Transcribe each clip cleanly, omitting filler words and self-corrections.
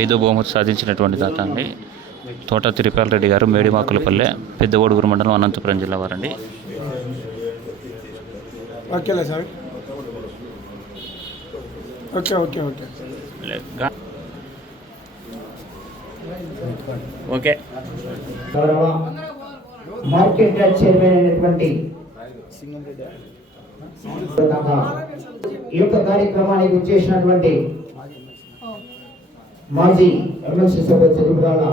ఐదో బహుమతి సాధించినటువంటి దాత అండి తోట తిరుపాల రెడ్డి గారు, మేడిమాకులపల్లె, పెద్ద ఓడుగురు మండలం, అనంతపురం జిల్లా వారండి. ఓకేలే sir. Okay okay okay okay. Market yard chairman అయినటువంటి ఈ యొక్క కార్యక్రమానికి చేసినటువంటి మాజీ ఎమ్మెల్సీ సభ్యులు చదివిరాల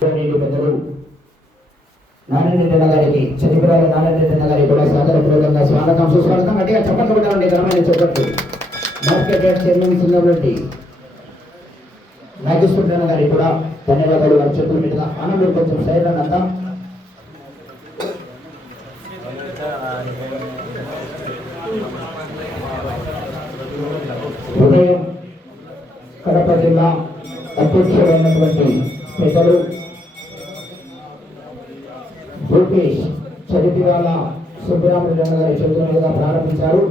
పెద్దలు నారాయణ గారికి, చదివిరాల నారాయణ గారికి కూడా సాదరపూర్వకంగా స్వాగతం సుస్వాగతం. గట్టిగా చెప్పట్లు కొట్టాలండి, ఘనమైన చెప్పట్లు. మార్కెట్ యార్డ్ చైర్మన్ సింగంరెడ్డి నాగేశ్వర గారికి కూడా ధన్యవాదాలు. వారి చేతుల మీదుగా ఆనందం కొంచెం సైలెంట్ అంతా. ఉదయం కడప జిల్లా అధ్యక్షుడైనటువంటి పెద్దలు భూపేష్ చరితిరాల సుబ్బరామరెడ్డి గారి చేతుల మీదుగా ప్రారంభించారు.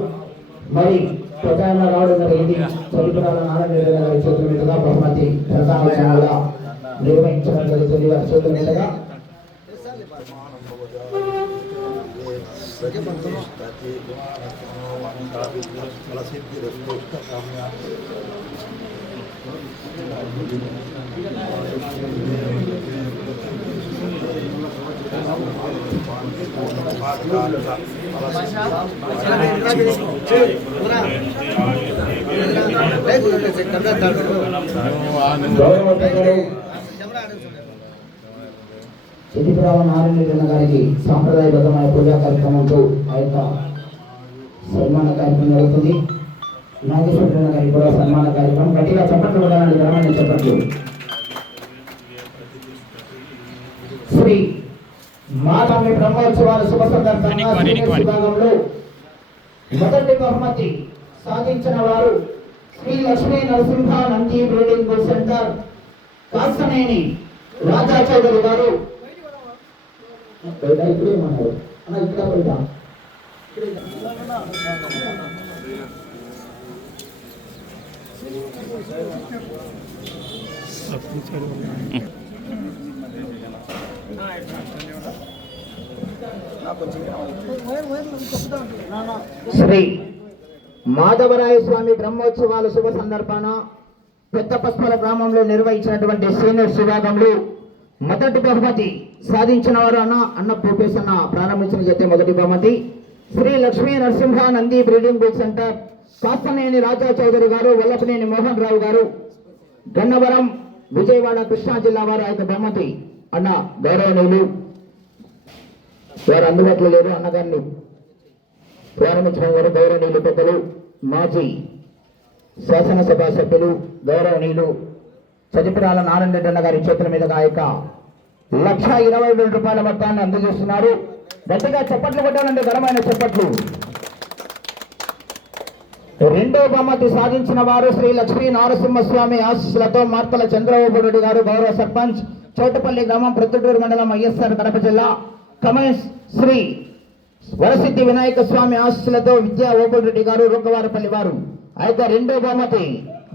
మరి ప్రజాన రావడం జరిగింది. చరిత్రాల నారాయణ గారి చేతుల మీదుగా బహుమతి ప్రధానంగా నిర్వహించడం జరుగుతుంది. వారి చేతుల మీదుగా చిటిపురాల నారాయణ గారికి సాంప్రదాయబద్ధమైన పూజా కార్యక్రమంతో ఆ యొక్క సన్మాన కార్యక్రమం జరుగుతుంది. నాగేశ్వర గారికి కూడా సన్మాన కార్యక్రమం. గట్టిగా చెప్పట్లు కూడా ఘనమైన చెప్పట్లు. శ్రీ మాధవి బ్రహ్మోత్సవాల శుభ సందర్భంగా విభాగంలో మొదటి బహుమతి సాధించిన వారు శ్రీ లక్ష్మీ నరసింహ నంది బ్రీడింగ్ సెంటర్ కాసనేని రాజా చౌదరి గారు. శ్రీ మాధవరాయ స్వామి బ్రహ్మోత్సవాల శుభ సందర్భాన పెద్దపస్పల గ్రామంలో నిర్వహించినటువంటి సీనియర్స్ విభాగంలో మొదటి బహుమతి సాధించిన వారు అన్న భూపేశ్ అన్న ప్రారంభించిన చేతే మొదటి బహుమతి Shri Lakshmi Narasimha Nandi breeding bull centre Kastaneni Raja Chowdary garu, Vallapaneni Mohan Rao గారు, గన్నవరం, విజయవాడ, కృష్ణా జిల్లా వారు. ఆ యొక్క బహుమతి అన్న గౌరవనీయులు వారు అందుబాటులో లేరు. అన్నగారిని ప్రారంభించిన వారు గౌరవనీయులు పెద్దలు మాజీ శాసనసభ సభ్యులు గౌరవనీయులు చదిపురాల నారాయణ రెడ్డి అన్న గారి చేతుల మీదుగా ఆ యొక్క 1,20,000 రూపాయల మొత్తాన్ని అందజేస్తున్నారు. గట్టిగా చప్పట్లు కొట్టాలంటే ఘనమైన చప్పట్లు. రెండో బహుమతి సాధించిన వారు శ్రీ లక్ష్మీ నరసింహస్వామి ఆశీస్సులతో మార్తల చంద్రబాబు రెడ్డి గారు, గౌరవ సర్పంచ్, చోటపల్లి గ్రామం, ప్రొద్దుటూరు మండలం, వైఎస్ఆర్ కడప జిల్లా. కమేష్ శ్రీ వరసిద్ధి వినాయక స్వామి ఆశీస్సులతో విద్యా ఓబుల్ రెడ్డి గారు, రొక్కవారపల్లి వారు. అయితే రెండో బహుమతి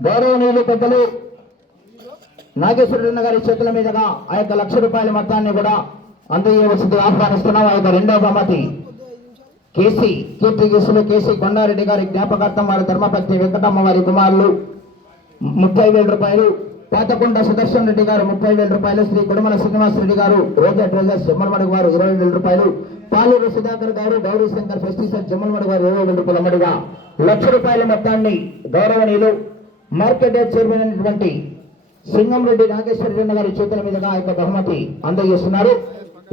గౌరవనీయులు పెద్దలు నాగేశ్వర గారి చేతుల మీదుగా ఆ యొక్క 1,00,000 రూపాయల మొత్తాన్ని కూడా అందజేయవలసిందిగా ఆహ్వానిస్తున్నాం. ఆ యొక్క రెండో బహుమతి కీర్తిగీసులు కేసీ కొండారెడ్డి గారి జ్ఞాపకార్థం వారి ధర్మపత్ని వెంకటమ్మ వారి కుమారులు 30,000 రూపాయలు. పాతకొండ సుదర్శన్ రెడ్డి గారు 30,000 రూపాయలు. శ్రీ కుడుమల శ్రీనివాసరెడ్డి గారు, రోజా ట్రేజర్స్ జమ్మలమడుగు వారు 20,000 రూపాయలు. పాలూరు సుధాకర్ గారు, గౌరీ శంకర్ ఫెస్టిసల్ జమ్మలమడుగు వారు 20,000 రూపాయల మడిగా 1,00,000 రూపాయల మొత్తాన్ని గౌరవనీయులు మార్కెట్ యార్డ్ చైర్మన్ అయినటువంటి సింగంరెడ్డి నాగేశ్వరరెడ్డి గారి చేతుల మీదుగా ఆ యొక్క బహుమతి అందజేస్తున్నారు.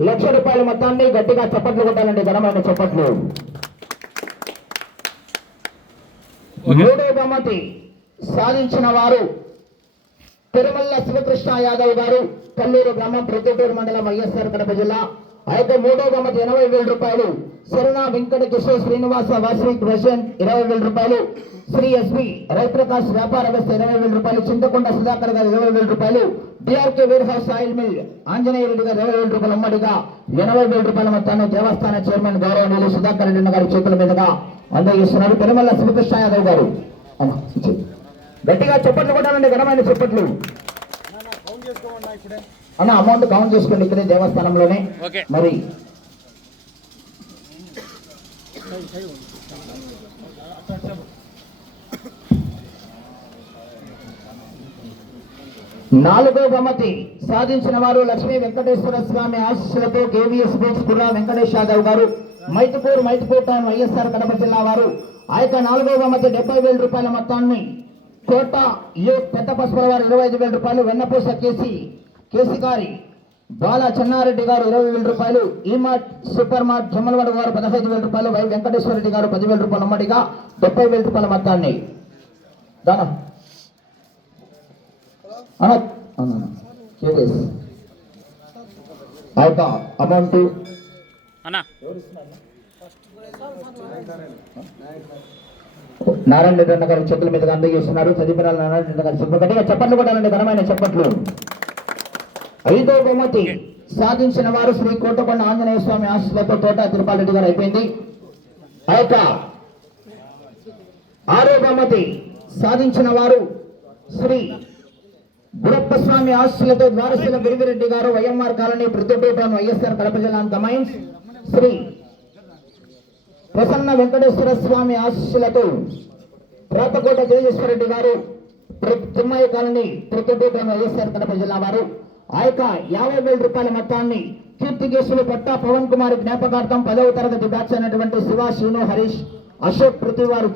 1,00,000 రూపాయల మొత్తాన్ని గట్టిగా చప్పట్లు కొట్టాలండి, ఘనమైన చప్పట్లు. మూడో బహుమతి సాధించిన వారు తిరుమల శివకృష్ణ యాదవ్ గారు, కల్లూరు గ్రామం, ప్రొద్దుటూరు మండలం, వైఎస్ఆర్ కడప జిల్లా. ఆ యొక్క మూడవ బహుమతి 80,000 రూపాయలు శరణ వెంకట కిషోర్ శ్రీనివాస వాసవిక్ రషన్ 20,000 రూపాయలు శ్రీ ఎస్పి రవిప్రకాష్ వ్యాపార వ్యవస్థ 20,000 రూపాయలు చింతకొండ సుధాకర్ గారు 20,000 రూపాయలు DRK warehouse oil mill Anjaneya Reddy గారు 20,000 రూపాయలు ఉమ్మడిగా 80,000 రూపాయల మొత్తాన్ని దేవస్థాన చైర్మన్ గౌరవనీయులు సుధాకర్ రెడ్డి గారి చేతుల మీదుగా అందజేస్తున్నారు. పెరుమల్ల శ్రీకృష్ణ యాదవ్ గారు. గట్టిగా చెప్పట్లు కొట్టాలండి, ఘనమైన చెప్పట్లు. అన్న అమౌంట్ కౌంట్ చేసుకోండి ఇక్కడే దేవస్థానంలోనే. మరి నాలుగో బహుమతి సాధించిన వారు లక్ష్మీ వెంకటేశ్వర స్వామి ఆశీస్సులతో కేవీఎస్ బీచ్ కుర్రా వెంకటేష్ యాదవ్ గారు మైతుపూర్ టౌన్ వైఎస్ఆర్ కడప జిల్లా వారు. ఆ యొక్క నాలుగో బహుమతి 70,000 రూపాయల మొత్తాన్ని కోట యూత్ పెద్ద పసుపుల వారు 25,000 రూపాయలు, వెన్నపూస కేసీ గారి బాల చెన్నారెడ్డి గారు 20,000 రూపాయలు, ఈమార్ట్ సూపర్ మార్ట్ జమ్మలవాడ గారు 15,000 రూపాయలు, వై వెంకటేశ్వర రెడ్డి గారు 10,000 రూపాయలు ఉమ్మడిగా 70,000 రూపాయల మొత్తాన్ని ఆ యొక్క అమౌంట్ నారాయణ రెడ్డి గారి చేతుల మీదుగా అందజేస్తున్నారు. చదివిన నారాయణ రెడ్డి గారి చెప్పగట్టిగా చెప్పట్లు కూడా ఘనమైన చెప్పట్లు. ఐదో బహుమతి సాధించిన వారు శ్రీ కోటకొండ ఆంజనేయ స్వామి ఆశీస్సులతో తోట తిరుపాల్ రెడ్డి గారు అయిపోయింది. ఆ యొక్క ఆరో బహుమతి సాధించిన వారు శ్రీ గురప్ప స్వామి ఆశీస్సులతో ద్వారశీల గిరిగిరెడ్డి గారు వైఎంఆర్ కాలనీ ప్రతిపేట వైఎస్ఆర్ కడప జిల్లా కమైన్స్ శ్రీ ప్రసన్న వెంకటేశ్వర స్వామి ఆశీస్సులతో ప్రాతకోట తేజేశ్వర రెడ్డి గారు తిమ్మయ్య కాలనీ ప్రతిపేట వైఎస్ఆర్ కడప జిల్లా వారు. ఆ యొక్క 50,000 రూపాయల మొత్తాన్ని కీర్తికేశులు పట్టా పవన్ కుమార్ జ్ఞాపకార్థం 10వ తరగతి బ్యాచ్ అయినటువంటి శివ శ్రీను హరీష్ అశోక్ ప్రతి వారు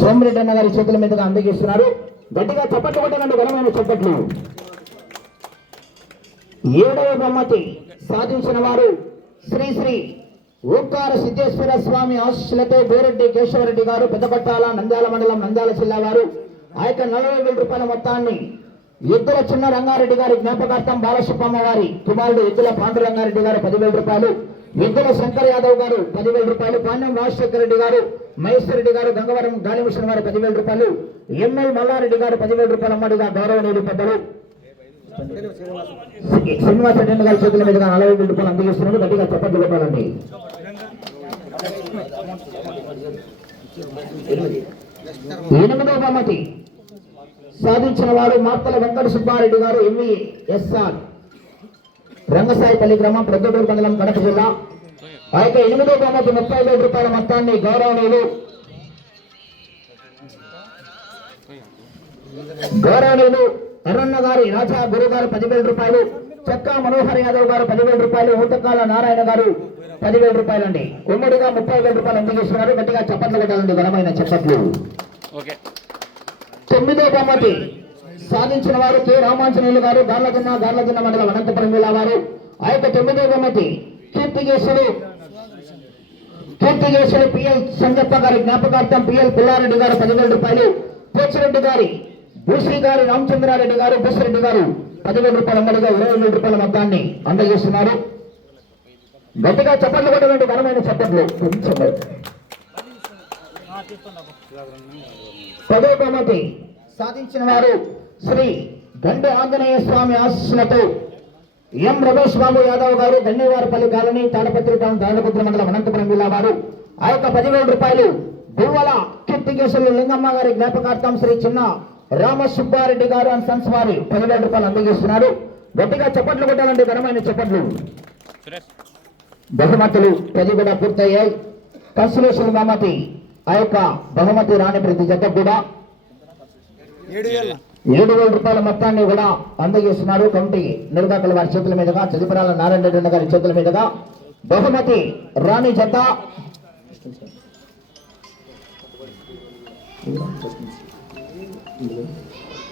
సోమిరెడ్డి అన్న గారి చేతుల మీదుగా అందజేస్తున్నారు. గట్టిగా చప్పట్లు కొట్టాలంటే ఘనమైన చప్పట్లు. ఏడవ బహుమతి సాధించిన వారు శ్రీ ఓంకార సిద్ధేశ్వర స్వామి ఆశీస్సులతో బోరెడ్డి కేశవరెడ్డి గారు పెద్దపట్టాల నంద్యాల మండలం నంద్యాల జిల్లా వారు. ఆ యొక్క 40,000 రూపాయల మొత్తాన్ని ఎద్దుల చిన్న రంగారెడ్డి గారి జ్ఞాపకార్థం బాలసుబ్బమ్మ వారి కుమారుడు ఎద్దుల పాండురంగారెడ్డి గారు 10,000 రూపాయలు, ఎద్దుల శంకర్ యాదవ్ గారు 10,000 రూపాయలు, పాండ్యం రాజశేఖర రెడ్డి గారు, మహేశ్వర రెడ్డి గారు, గంగవరం గాలిమిషన్ వారు 10,000 రూపాయలు, ఎంఎల్ మల్లారెడ్డి గారు 10,000 రూపాయల అమ్మడిగా గౌరవనీయులు పెద్దలు శ్రీనివాస రెడ్డి గారి చేతుల మీదుగా 40,000 రూపాయలు అందజేస్తున్నారు. గట్టిగా చప్పట్లు కొట్టాలండి. ఎనిమిదవ బహుమతి సాధించిన వారు మార్తల వెంకట సుబ్బారెడ్డి గారు ఎంవీఎస్ఆర్ రంగసాయిపల్లి గ్రామం ప్రొద్దుటూరు మండలం కడప జిల్లా. ఆ యొక్క 8వ బహుమతి 30,000 రూపాయల మొత్తాన్ని గౌరవనీయులు ఎర్రన్న గారి రాజా గురు గారు 10,000 రూపాయలు, చెక్కా మనోహర్ యాదవ్ గారు 10,000 రూపాయలు, ఊతకాల నారాయణ గారు 10,000 రూపాయలు అండి. ఉమ్మడిగా 30,000 రూపాయలు అందజేస్తున్నారు. గట్టిగా చప్పట్లు కొట్టాలండి, ఘనమైన చప్పట్లు. 9వ బహుమతి సాధించిన వారు కె రామాంజనేయులు గారు గార్లదిన్న మండలం అనంతపురం జిల్లా వారు. ఆ యొక్క 9వ బహుమతి కీర్తికేశులు పిఎల్ సంజప్ప గారి జ్ఞాపకార్థం పిఎల్ పుల్లారెడ్డి గారు 10,000 రూపాయలు, పోచిరెడ్డి గారి భూశ్రీ గారి రామచంద్రారెడ్డి గారు బుసిరెడ్డి గారు 10,000 రూపాయల అమ్మడిగా 20,000 రూపాయల మొత్తాన్ని అందజేస్తున్నారు. గట్టిగా చప్పట్లు కొట్టాలంటే ఘనమైన చప్పట్లు. 10వ బహుమతి సాధించిన వారు శ్రీ గండి ఆంజనేయ స్వామి ఆశీస్సులతో ఎం రమేష్ బాబు యాదవ్ గారు గన్నేవారిపల్లి కాలనీ తాడపత్రి టౌన్ తాడపత్రి మండలం అనంతపురం జిల్లా వారు. ఆ యొక్క 10,000 రూపాయలు దువ్వల కీర్తికేశులు లింగమ్మ గారి జ్ఞాపకార్థం శ్రీ చిన్న రామసుబ్బారెడ్డి గారు అండ్ సన్స్ వారి 10,000 రూపాయలు అందజేస్తున్నారు. గట్టిగా చప్పట్లు కొట్టాలంటే ఘనమైన చప్పట్లు. బహుమతులు 10 కూడా పూర్తయ్యాయి. కన్సలేషన్ బహుమతి ఆ యొక్క బహుమతి రాని ప్రతి జట్టు కూడా 7,000 రూపాయల మొత్తాన్ని కూడా అందజేస్తున్నారు. కమిటీ నిర్వాహకుల వారి చేతుల మీదుగా చదిపరాల నారాయణ రెడ్డి గారి చేతుల మీదుగా బహుమతి రాణి జత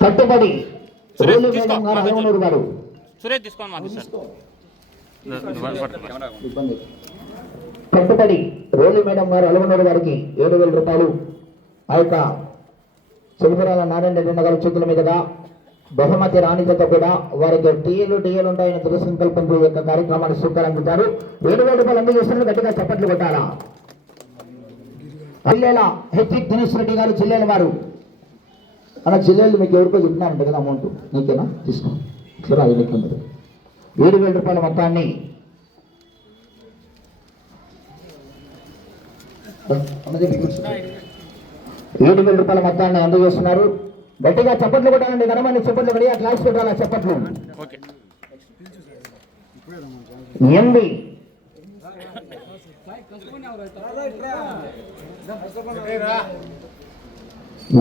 కట్టుబడి అలవనూరు గారు కట్టుబడి రోలి మేడం గారు అలవనూరు గారికి 7,000 రూపాయలు. ఆ యొక్క చదిపరాల నారాయణ రెడ్డి గారి చేతుల మీదుగా బహుమతి రాణి జత కూడా వారికి టీఏలు ఉంటాయని దృఢ సంకల్పంతో ఈ యొక్క కార్యక్రమాన్ని స్వీకరించారు. 7,000 రూపాయలు అందజేస్తున్నారు. గట్టిగా చప్పట్లు కొట్టాలా. జిల్లేల హెచ్ఎక్ దినేష్ రెడ్డి గారు జిల్లేల వారు. అలా జిల్లేలు మీకు ఎవరికో చెప్పినారంట కదా అమౌంట్ నీకేనా తీసుకో. ఇట్లా అది మీకు 7,000 రూపాయల మొత్తాన్ని 7,000 రూపాయల మొత్తాన్ని అందజేస్తున్నారు. గట్టిగా చప్పట్లు కొట్టాలండి. ఘనమైన చప్పట్లు పడి ఆ క్లాస్ పెట్టాలి. చప్పట్లు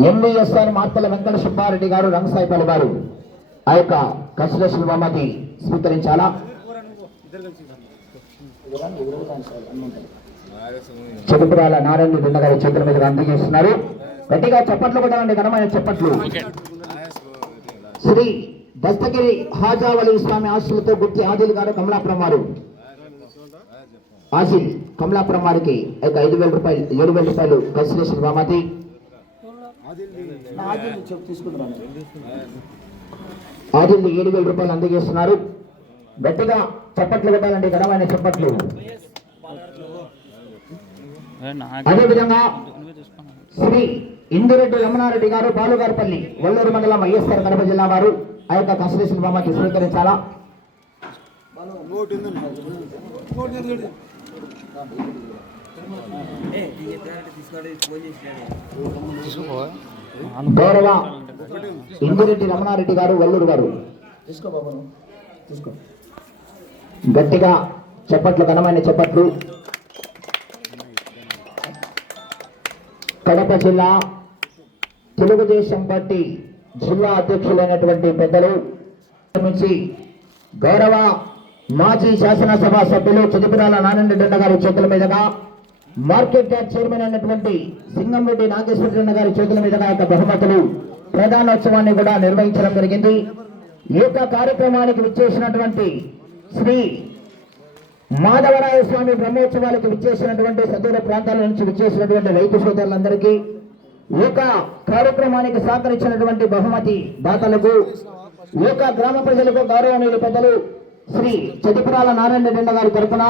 ఎంబీఎస్ఆర్ మార్తల వెంకట సుబ్బారెడ్డి గారు రంగసాయిపల్లి గారు ఆ యొక్క కన్సలేషన్ బహుమతి స్వీకరించాలా. చెడుపురాల నారాయణ రెడ్డి గారి చేతుల మీద అందజేస్తున్నారు. గట్టిగా చప్పట్లు కొట్టాలండి. ఘనమైన చప్పట్లు. శ్రీ దస్తగిరి హాజావలి స్వామి ఆశీలతో గుర్తి ఆదిల్ గారు కమలాపురం వారు. ఆసిల్ కమలాపురం వారికి 5,000 రూపాయలు 7,000 రూపాయలు కన్సలేషన్ బహుమతి. ఆదిల్ 7,000 రూపాయలు అందజేస్తున్నారు. గట్టిగా చప్పట్లు కొట్టాలండి. ఘనమైన చప్పట్లు. అదేవిధంగా శ్రీ ఇందురెడ్డి రమణారెడ్డి గారు బాలుగారిపల్లి వల్లూరు మండలం వైఎస్ఆర్ కడప జిల్లా వారు ఆ యొక్క కన్సలేషన్ బహుమతి స్వీకరించాలా. గౌరవ ఇందురెడ్డి రమణారెడ్డి గారు వల్లూరు గారు గట్టిగా చప్పట్లు. ఘనమైన చప్పట్లు. కడప జిల్లా తెలుగుదేశం పార్టీ జిల్లా అధ్యక్షులైనటువంటి పెద్దలు గౌరవ మాజీ శాసనసభ సభ్యులు చిదిపిరాల నారాయణ గారి చేతుల మీదుగా మార్కెట్ యార్డ్ చైర్మన్ అయినటువంటి సింగంరెడ్డి నాగేశ్వరరెడ్డి గారి చేతుల మీదుగా యొక్క బహుమతులు ప్రధానోత్సవాన్ని కూడా నిర్వహించడం జరిగింది. ఈ యొక్క కార్యక్రమానికి విచ్చేసినటువంటి శ్రీ మాధవరాయ స్వామి బ్రహ్మోత్సవాలకు విచ్చేసినటువంటి సదూర ప్రాంతాల నుంచి విచ్చేసినటువంటి రైతు సోదరులందరికీ ఈ యొక్క కార్యక్రమానికి సహకరించినటువంటి బహుమతి దాతలకు ఈ యొక్క గ్రామ ప్రజలకు గౌరవనీయులు పెద్దలు శ్రీ చదిపురాల నారాయణ రెడ్డి గారి తరఫున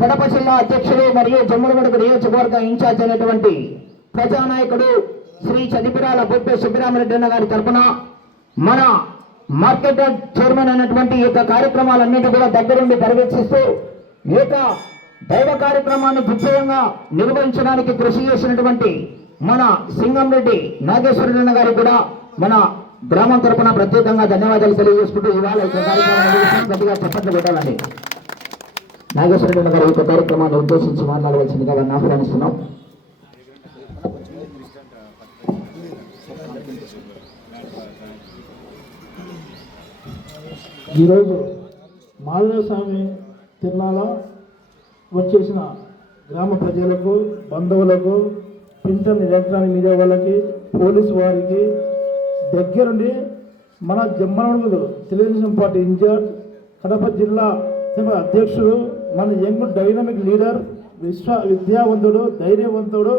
కడప జిల్లా అధ్యక్షుడు మరియు జమ్ములమడుగు నియోజకవర్గ ఇన్ఛార్జ్ అయినటువంటి ప్రజానాయకుడు శ్రీ చదిపురాల బొబ్బే సుబ్బరామరెడ్డి గారి తరఫున మన మార్కెట్ యార్డ్ చైర్మన్ అయినటువంటి ఈ యొక్క కార్యక్రమాలన్నింటి కూడా దగ్గరుండి పర్యవేక్షిస్తూ ఈ యొక్క దైవ కార్యక్రమాన్ని విజయంగా నిర్వహించడానికి కృషి చేసినటువంటి మన సింగంరెడ్డి నాగేశ్వరరెడ్డి గారికి కూడా మన గ్రామం తరఫున ప్రత్యేకంగా ధన్యవాదాలు తెలియజేసుకుంటూ ఇవాళ ఈ కార్యక్రమాన్ని గట్టిగా చప్పట్లు పెట్టాలండి. నాగేశ్వరరెడ్డి గారు ఈ యొక్క కార్యక్రమాన్ని ఉద్దేశించి మాట్లాడవలసిందిగా వారిని ఆహ్వానిస్తున్నాం. ఈరోజు మాధవ స్వామి తిరునాళ వచ్చేసిన గ్రామ ప్రజలకు, బంధువులకు, ప్రింట్ అండ్ ఎలక్ట్రానిక్ మీడియా వాళ్ళకి, పోలీసు వారికి దగ్గరుండి మన జమ్మనడుగులు తెలుగుదేశం పార్టీ ఇన్ఛార్జ్, కడప జిల్లా అధ్యక్షుడు, మన యంగ్ డైనమిక్ లీడర్, విద్యావంతుడు, ధైర్యవంతుడు,